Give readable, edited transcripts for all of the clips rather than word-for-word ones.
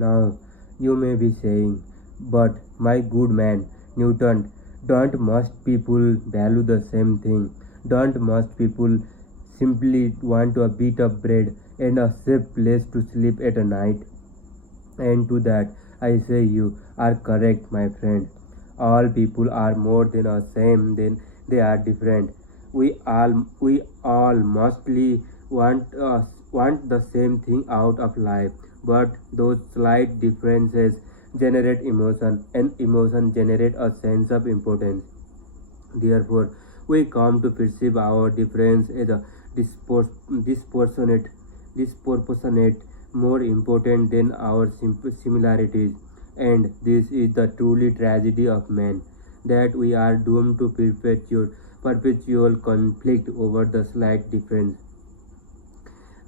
Now you may be saying, but my good man, Newton, don't most people value the same thing? Don't most people simply want a bit of bread and a safe place to sleep at night? And to that I say you are correct, my friend. All people are more than the same, then they are different. We all mostly want the same thing out of life, but those slight differences generate emotion, and emotion generate a sense of importance. Therefore, we come to perceive our difference as a disproportionate, disproportionate, more important than our similarities. And this is the truly tragedy of man, that we are doomed to perpetual conflict over the slight difference.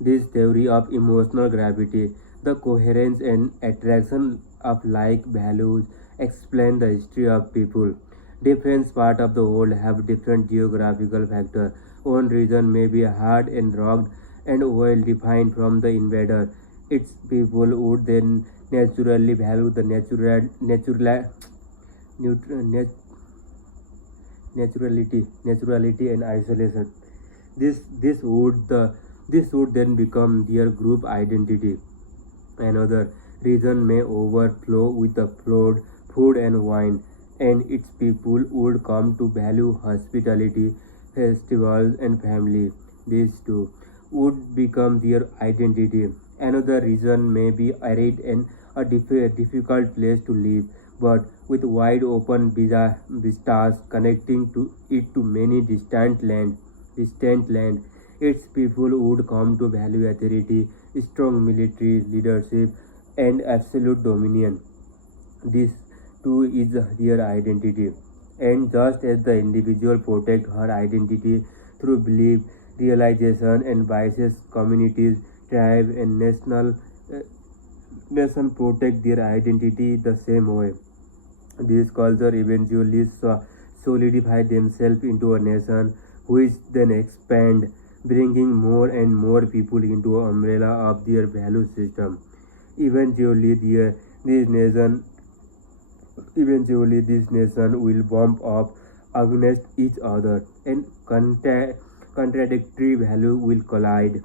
This theory of emotional gravity, the coherence and attraction of like values, explain the history of people. Different parts of the world have different geographical factors. One region may be hard and rugged and well defined from the invader. Its people would then naturally value the nat- naturality and isolation. This would then become their group identity. Another region may overflow with the food and wine, and its people would come to value hospitality, festivals, and family. These two would become their identity. Another region may be arid and a difficult place to live, but with wide open vistas connecting to it to many distant land, its people would come to value authority, strong military leadership, and absolute dominion. This too is their identity. And just as the individual protects her identity through belief, realization, and biases, communities, tribe, and uh, nation protect their identity the same way. These cultures eventually solidify themselves into a nation, which then expand, bringing more and more people into an umbrella of their value system. Eventually, this nation Eventually, this nation will bump up against each other, and contradictory value will collide.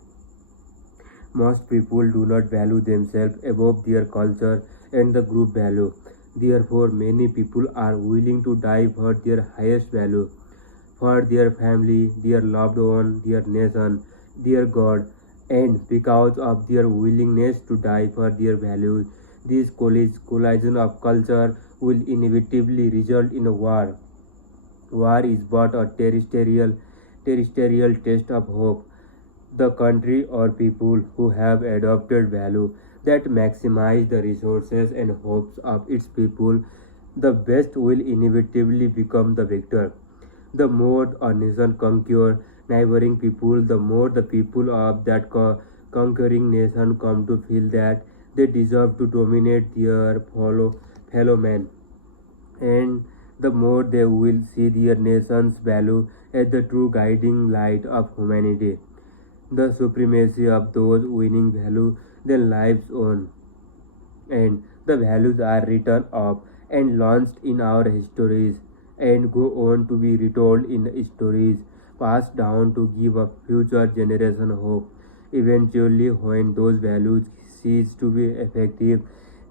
Most people do not value themselves above their culture and the group value. Therefore, many people are willing to die for their highest value, for their family, their loved one, their nation, their God, and because of their willingness to die for their values, this collision of culture will inevitably result in a war. War is but a terrestrial test of hope. The country or people who have adopted value that maximize the resources and hopes of its people, the best will inevitably become the victor. The more a nation conquer neighboring people, the more the people of that conquering nation come to feel that they deserve to dominate their fellow men, and the more they will see their nation's value as the true guiding light of humanity. The supremacy of those winning value their lives own, and the values are written up and launched in our histories and go on to be retold in stories passed down to give a future generation hope. Eventually, when those values cease to be effective,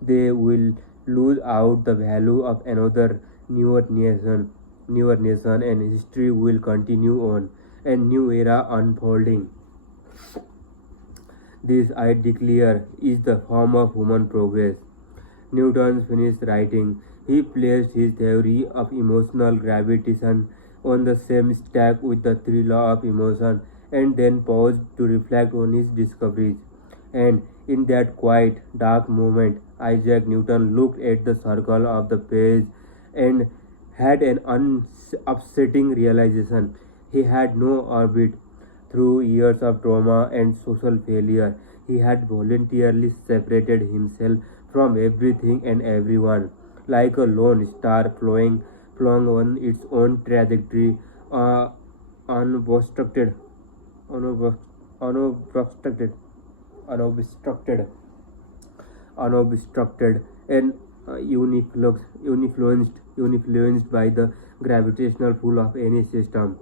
they will lose out the value of another newer nation, and history will continue on, and new era unfolding. This, I declare, is the form of human progress. Newton finished writing. He placed his theory of emotional gravitation on the same stack with the three laws of emotion, and then paused to reflect on his discoveries. And in that quiet, dark moment, Isaac Newton looked at the circle of the page and had an upsetting realization. He had no orbit. Through years of trauma and social failure, he had voluntarily separated himself from everything and everyone, like a lone star flowing on its own trajectory, uh, unobstructed, unobstructed, unobstructed. unobstructed and uninfluenced by the gravitational pull of any system.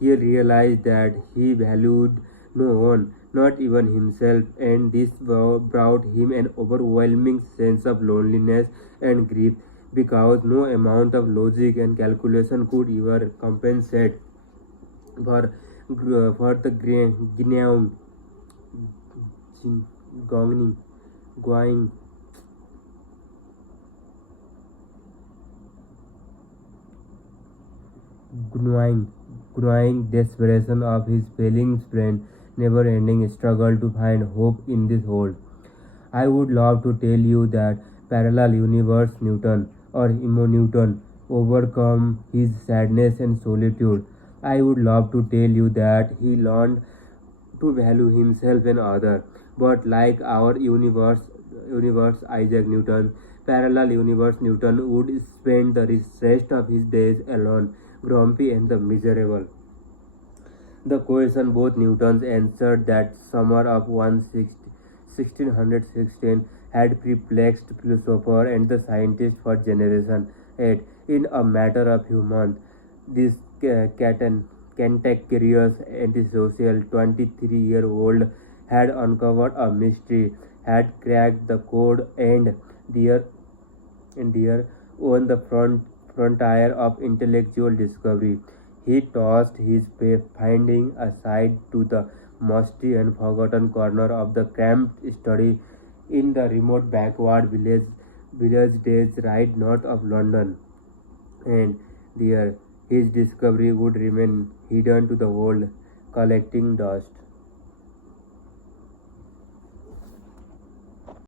He realized that he valued no one, not even himself, and this brought him an overwhelming sense of loneliness and grief because no amount of logic and calculation could ever compensate for, for the gnawing, gnawing, gnawing gnawing, gnawing desperation of his failing brain, never ending struggle to find hope in this world. I would love to tell you that parallel universe Newton or Immo Newton overcome his sadness and solitude. I would love to tell you that he learned to value himself and others. But like our universe Isaac Newton, parallel universe Newton would spend the rest of his days alone, grumpy and the miserable. The question both Newtons answered that summer of 1616 had perplexed philosopher and the scientist for generations. Yet, in a matter of few months, this cantankerous antisocial 23-year-old had uncovered a mystery, had cracked the code, and there on the frontier of intellectual discovery. He tossed his finding aside to the musty and forgotten corner of the cramped study in the remote backward village days right north of London. And there his discovery would remain hidden to the world, collecting dust.